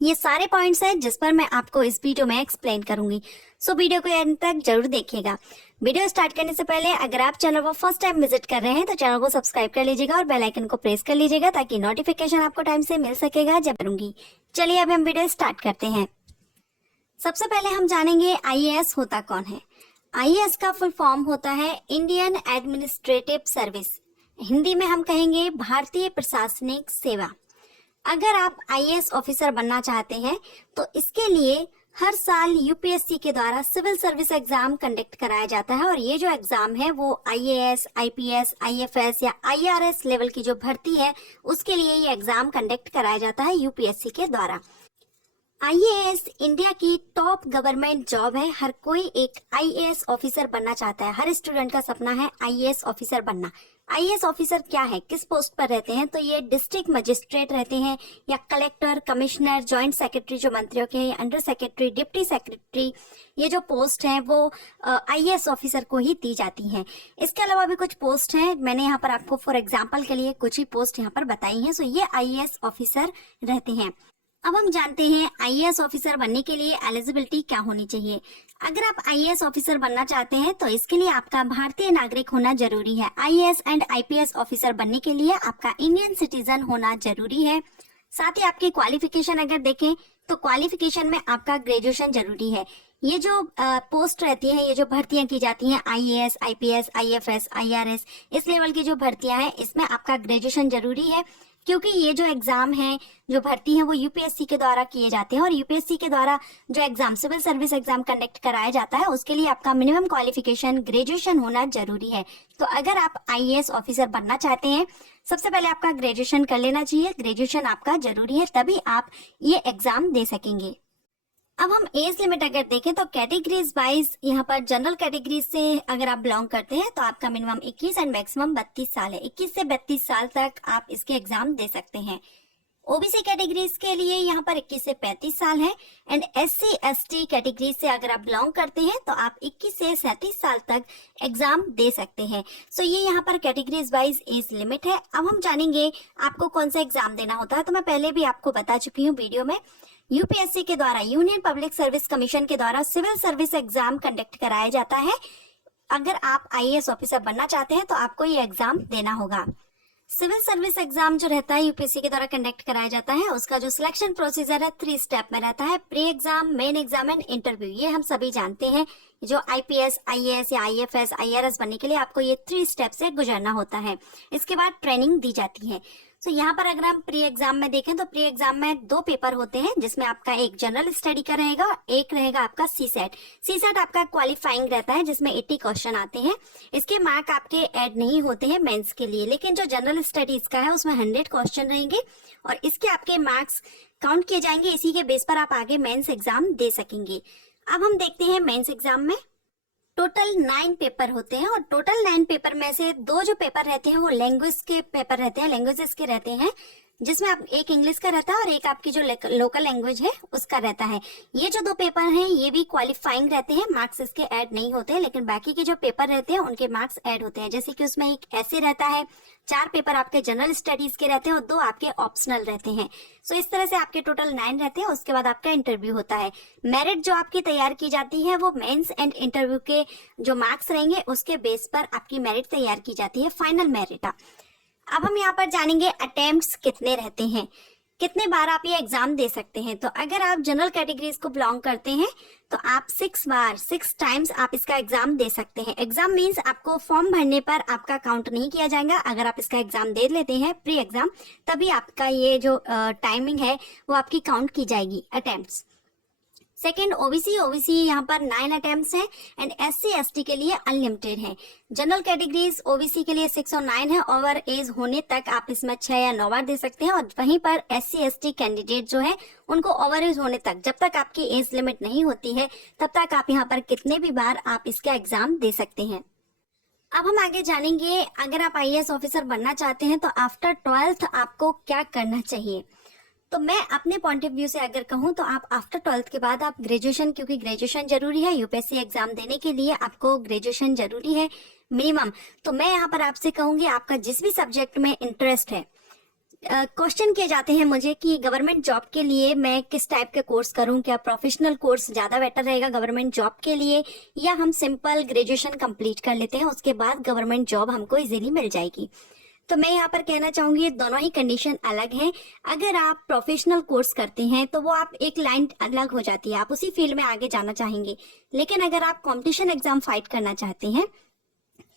ये सारे पॉइंट्स हैं जिस पर मैं आपको इस वीडियो में एक्सप्लेन करूंगी। सो वीडियो को एंड तक जरूर देखिएगा। वीडियो स्टार्ट करने से पहले अगर आप चैनल को फर्स्ट टाइम विजिट कर रहे हैं तो चैनल को सब्सक्राइब कर लीजिएगा और बेल आइकन को प्रेस कर लीजिएगा ताकि नोटिफिकेशन आपको टाइम से मिल सकेगा जब करूंगी। चलिए अब हम वीडियो स्टार्ट करते हैं। सबसे पहले हम जानेंगे आईएएस होता कौन है। आईएएस का फुल फॉर्म होता है इंडियन एडमिनिस्ट्रेटिव सर्विस। हिंदी में हम कहेंगे भारतीय प्रशासनिक सेवा। अगर आप आईएएस ऑफिसर बनना चाहते हैं तो इसके लिए हर साल यूपीएससी के द्वारा सिविल सर्विस एग्जाम कंडक्ट कराया जाता है और ये जो एग्जाम है वो आईएएस, आईपीएस, आईएफएस या आईआरएस लेवल की जो भर्ती है उसके लिए ये एग्जाम कंडक्ट कराया जाता है यूपीएससी के द्वारा। आईएएस इंडिया की टॉप गवर्नमेंट जॉब है। हर कोई एक आईएएस ऑफिसर बनना चाहता है। हर स्टूडेंट का सपना है आईएएस ऑफिसर बनना। आईएएस ऑफिसर क्या है, किस पोस्ट पर रहते हैं, तो ये डिस्ट्रिक्ट मजिस्ट्रेट रहते हैं या कलेक्टर, कमिश्नर, जॉइंट सेक्रेटरी जो मंत्रियों के हैं, अंडर सेक्रेटरी, डिप्टी सेक्रेटरी, ये जो पोस्ट हैं वो आईएएस ऑफिसर को ही दी जाती हैं। इसके अलावा भी कुछ पोस्ट हैं, मैंने यहाँ पर आपको फॉर एग्जाम्पल के लिए कुछ ही पोस्ट यहाँ पर बताई हैं। सो ये आईएएस ऑफिसर रहते हैं। अब हम जानते हैं आईएएस ऑफिसर बनने के लिए एलिजिबिलिटी क्या होनी चाहिए। अगर आप आईएएस ऑफिसर बनना चाहते हैं तो इसके लिए आपका भारतीय नागरिक होना जरूरी है। आईएएस एंड आईपीएस ऑफिसर बनने के लिए आपका इंडियन सिटीजन होना जरूरी है। साथ ही आपकी क्वालिफिकेशन अगर देखें तो क्वालिफिकेशन में आपका ग्रेजुएशन जरूरी है। ये जो पोस्ट रहती है, ये जो भर्तियां की जाती हैं आईएएस, आईपीएस, आईएफएस, आईआरएस, इस लेवल की जो भर्तियां हैं इसमें आपका ग्रेजुएशन जरूरी है, क्योंकि ये जो एग्जाम है, जो भर्ती है वो यूपीएससी के द्वारा किए जाते हैं और यूपीएससी के द्वारा जो exam civil service exam conduct कराया जाता है उसके लिए आपका मिनिमम क्वालिफिकेशन ग्रेजुएशन होना जरूरी है। तो अगर आप आईएएस ऑफिसर बनना चाहते हैं सबसे पहले आपका ग्रेजुएशन कर लेना चाहिए। ग्रेजुएशन आपका जरूरी है, तभी आप ये एग्जाम दे सकेंगे। अब हम एज लिमिट अगर देखें तो कैटेगरीज वाइज यहाँ पर जनरल कैटेगरीज से अगर आप बिलोंग करते हैं तो आपका मिनिमम 21 एंड मैक्सिमम 32 साल है। 21 से 32 साल तक आप इसके एग्जाम दे सकते हैं। ओबीसी कैटेगरीज के लिए यहाँ पर 21 से 35 साल है एंड एससी एसटी कैटेगरीज से अगर आप बिलोंग करते हैं तो आप 21 से 37 साल तक एग्जाम दे सकते हैं। सो ये यहाँ पर कैटेगरीज वाइज एज लिमिट है। अब हम जानेंगे आपको कौन सा एग्जाम देना होता है। तो मैं पहले भी आपको बता चुकी हूँ वीडियो में, यूपीएससी के द्वारा, यूनियन पब्लिक सर्विस कमीशन के द्वारा सिविल सर्विस एग्जाम कंडक्ट कराया जाता है। अगर आप आईएएस ऑफिसर बनना चाहते हैं तो आपको ये एग्जाम देना होगा। सिविल सर्विस एग्जाम जो रहता है यूपीएससी के द्वारा कंडक्ट कराया जाता है, उसका जो सिलेक्शन प्रोसीजर है 3 स्टेप में रहता है। Pre exam, main exam and interview. ये हम सभी जानते हैं। जो आईपीएस, आईएएस या आईएफएस, आईआरएस बनने के लिए आपको ये 3 स्टेप से गुजरना होता है। इसके बाद ट्रेनिंग दी जाती है। तो यहाँ पर अगर हम प्री एग्जाम में देखें तो प्री एग्जाम में 2 पेपर होते हैं जिसमें आपका एक जनरल स्टडी का रहेगा, एक रहेगा आपका सीसेट। सीसेट आपका क्वालिफाइंग रहता है जिसमें 80 क्वेश्चन आते हैं। इसके मार्क आपके ऐड नहीं होते हैं मेंस के लिए, लेकिन जो जनरल स्टडीज का है उसमें 100 क्वेश्चन रहेंगे और इसके आपके मार्क्स काउंट किए जाएंगे। इसी के बेस पर आप आगे मेंस एग्जाम दे सकेंगे। अब हम देखते हैं मेंस एग्जाम में टोटल 9 पेपर होते हैं और टोटल 9 पेपर में से 2 जो पेपर रहते हैं वो लैंग्वेज के पेपर रहते हैं, लैंग्वेजेस के रहते हैं, जिसमें आप एक इंग्लिश का रहता है और एक आपकी जो लोकल लैंग्वेज है उसका रहता है। ये जो 2 पेपर हैं ये भी क्वालिफाइंग रहते हैं, मार्क्स इसके ऐड नहीं होते हैं, लेकिन बाकी के जो पेपर रहते हैं उनके मार्क्स ऐड होते हैं। जैसे कि उसमें एक ऐसे रहता है, 4 पेपर आपके जनरल स्टडीज के रहते हैं और 2 आपके ऑप्शनल रहते हैं। सो इस तरह से आपके टोटल 9 रहते हैं। उसके बाद आपका इंटरव्यू होता है। मेरिट जो आपकी तैयार की जाती है वो मेंस एंड इंटरव्यू के जो मार्क्स रहेंगे उसके बेस पर आपकी मेरिट तैयार की जाती है, फाइनल मेरिट। अब हम यहाँ पर जानेंगे अटेम्प्ट्स कितने रहते हैं, कितने बार आप ये एग्जाम दे सकते हैं। तो अगर आप जनरल कैटेगरीज को बिलोंग करते हैं तो आप 6 बार, 6 टाइम्स आप इसका एग्जाम दे सकते हैं। एग्जाम मींस आपको फॉर्म भरने पर आपका काउंट नहीं किया जाएगा। अगर आप इसका एग्जाम दे लेते हैं प्री एग्जाम, तभी आपका ये जो टाइमिंग है वो आपकी काउंट की जाएगी अटेम्प्ट्स। सेकेंड ओबीसी यहाँ पर 9 अटेम्प्ट्स हैं एंड एससी एसटी के लिए अनलिमिटेड है। जनरल कैटेगरीज ओबीसी के लिए 6 और 9 है। ओवर एज होने तक आप इसमें 6 या 9 बार दे सकते हैं और वहीं पर एससी एसटी कैंडिडेट जो है उनको ओवर एज होने तक, जब तक आपकी एज लिमिट नहीं होती है तब तक आप यहाँ पर कितने भी बार आप इसका एग्जाम दे सकते हैं। अब हम आगे जानेंगे अगर आप आईएएस ऑफिसर बनना चाहते हैं तो आफ्टर 12th आपको क्या करना चाहिए। तो मैं अपने पॉइंट ऑफ व्यू से अगर कहूँ तो आप आफ्टर 12th के बाद आप ग्रेजुएशन, क्योंकि ग्रेजुएशन जरूरी है यूपीएससी एग्जाम देने के लिए, आपको ग्रेजुएशन जरूरी है मिनिमम। तो मैं यहाँ पर आपसे कहूंगी आपका जिस भी सब्जेक्ट में इंटरेस्ट है, क्वेश्चन किए जाते हैं मुझे कि गवर्नमेंट जॉब के लिए मैं किस टाइप के कोर्स करूं, क्या प्रोफेशनल कोर्स ज़्यादा बेटर रहेगा गवर्नमेंट जॉब के लिए, या हम सिंपल ग्रेजुएशन कंप्लीट कर लेते हैं उसके बाद गवर्नमेंट जॉब हमको इजीली मिल जाएगी। तो मैं यहाँ पर कहना चाहूंगी दोनों ही कंडीशन अलग हैं। अगर आप प्रोफेशनल कोर्स करते हैं तो वो आप एक लाइन अलग हो जाती है, आप उसी फील्ड में आगे जाना चाहेंगे। लेकिन अगर आप कंपटीशन एग्जाम फाइट करना चाहते हैं,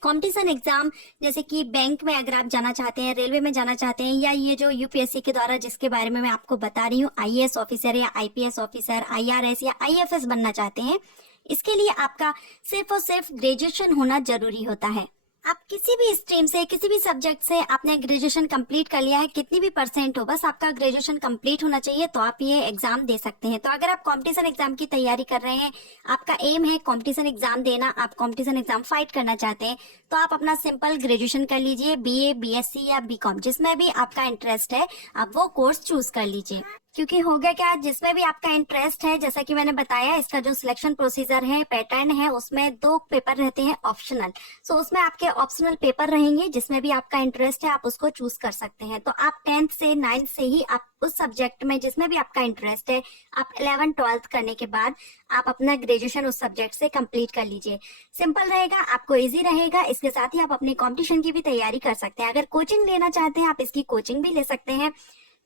कंपटीशन एग्जाम जैसे कि बैंक में अगर आप जाना चाहते हैं, रेलवे में जाना चाहते हैं, या ये जो यूपीएससी के द्वारा जिसके बारे में मैं आपको बता रही हूँ, आईएएस ऑफिसर या आईपीएस ऑफिसर, आईआरएस या आईएफएस बनना चाहते हैं, इसके लिए आपका सिर्फ और सिर्फ ग्रेजुएशन होना जरूरी होता है। आप किसी भी स्ट्रीम से, किसी भी सब्जेक्ट से आपने ग्रेजुएशन कंप्लीट कर लिया है, कितनी भी परसेंट हो, बस आपका ग्रेजुएशन कंप्लीट होना चाहिए, तो आप ये एग्जाम दे सकते हैं। तो अगर आप कंपटीशन एग्जाम की तैयारी कर रहे हैं, आपका एम है कंपटीशन एग्जाम देना, आप कंपटीशन एग्जाम फाइट करना चाहते हैं, तो आप अपना सिंपल ग्रेजुएशन कर लीजिए, बीए, बीएससी या बीकॉम, जिसमें भी आपका इंटरेस्ट है आप वो कोर्स चूज कर लीजिए। क्योंकि हो गया क्या, जिसमें भी आपका इंटरेस्ट है, जैसा कि मैंने बताया, इसका जो सिलेक्शन प्रोसीजर है, पैटर्न है, उसमें 2 पेपर रहते हैं ऑप्शनल। सो उसमें आपके ऑप्शनल पेपर रहेंगे, जिसमें भी आपका इंटरेस्ट है आप उसको चूज कर सकते हैं। तो आप 10th से 9th से ही आप उस सब्जेक्ट में जिसमें भी आपका इंटरेस्ट है, आप 11th 12th करने के बाद आप अपना ग्रेजुएशन उस सब्जेक्ट से कंप्लीट कर लीजिए। सिंपल रहेगा, आपको इजी रहेगा। इसके साथ ही आप अपनी कॉम्पिटिशन की भी तैयारी कर सकते हैं। अगर कोचिंग लेना चाहते हैं आप इसकी कोचिंग भी ले सकते हैं।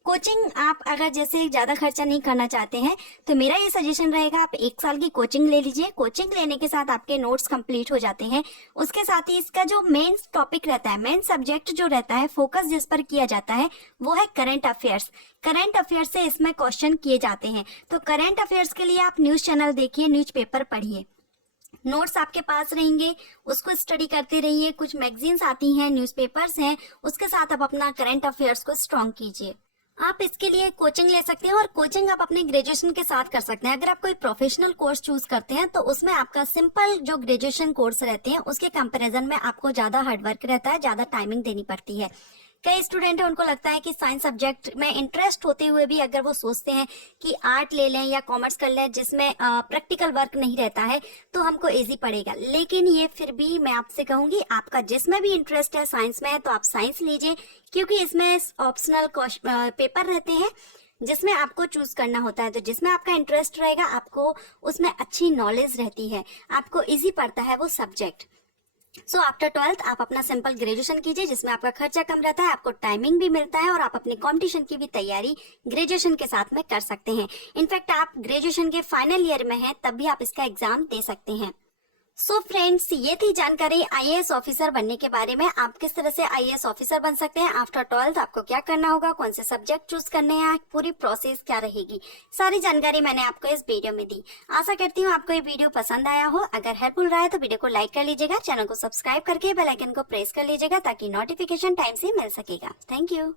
कोचिंग आप अगर जैसे ज्यादा खर्चा नहीं करना चाहते हैं तो मेरा ये सजेशन रहेगा, आप 1 साल की कोचिंग ले लीजिए। कोचिंग लेने के साथ आपके नोट्स कंप्लीट हो जाते हैं। उसके साथ ही इसका जो मेन टॉपिक रहता है, मेन सब्जेक्ट जो रहता है, फोकस जिस पर किया जाता है, वो है करंट अफेयर्स। करंट अफेयर्स से इसमें क्वेश्चन किए जाते हैं। तो करंट अफेयर्स के लिए आप न्यूज चैनल देखिए, न्यूज पेपर पढ़िए, नोट्स आपके पास रहेंगे, उसको स्टडी करते रहिए। कुछ मैगजीन्स आती हैं, न्यूज़पेपर्स हैं, उसके साथ आप अपना करंट अफेयर्स को स्ट्रॉन्ग कीजिए। आप इसके लिए कोचिंग ले सकते हैं और कोचिंग आप अपने ग्रेजुएशन के साथ कर सकते हैं। अगर आप कोई प्रोफेशनल कोर्स चूज करते हैं तो उसमें आपका सिंपल जो ग्रेजुएशन कोर्स रहते हैं उसके कंपैरिजन में आपको ज्यादा हार्डवर्क रहता है, ज्यादा टाइमिंग देनी पड़ती है। कई स्टूडेंट है, उनको लगता है कि साइंस सब्जेक्ट में इंटरेस्ट होते हुए भी अगर वो सोचते हैं कि आर्ट ले लें या कॉमर्स कर लें जिसमें प्रैक्टिकल वर्क नहीं रहता है तो हमको इजी पड़ेगा। लेकिन ये फिर भी मैं आपसे कहूंगी, आपका जिसमें भी इंटरेस्ट है साइंस में तो आप साइंस लीजिए, क्योंकि इसमें ऑप्शनल पेपर रहते हैं जिसमें आपको चूज करना होता है। तो जिसमें आपका इंटरेस्ट रहेगा आपको उसमें अच्छी नॉलेज रहती है, आपको इजी पड़ता है वो सब्जेक्ट। सो आफ्टर 12th आप अपना सिंपल ग्रेजुएशन कीजिए, जिसमें आपका खर्चा कम रहता है, आपको टाइमिंग भी मिलता है और आप अपनी कंपटीशन की भी तैयारी ग्रेजुएशन के साथ में कर सकते हैं। इनफैक्ट आप ग्रेजुएशन के फाइनल ईयर में हैं तब भी आप इसका एग्जाम दे सकते हैं। सो फ्रेंड्स, ये थी जानकारी आईएएस ऑफिसर बनने के बारे में। आप किस तरह से आईएएस ऑफिसर बन सकते हैं। आफ्टर 12th आपको क्या करना होगा, कौन से सब्जेक्ट चूज करने हैं, पूरी प्रोसेस क्या रहेगी, सारी जानकारी मैंने आपको इस वीडियो में दी। आशा करती हूँ आपको ये वीडियो पसंद आया हो। अगर हेल्पफुल रहा है तो वीडियो को लाइक कर लीजिएगा, चैनल को सब्सक्राइब करके बेल आइकन को प्रेस कर लीजिएगा ताकि नोटिफिकेशन टाइम से मिल सकेगा। Thank you.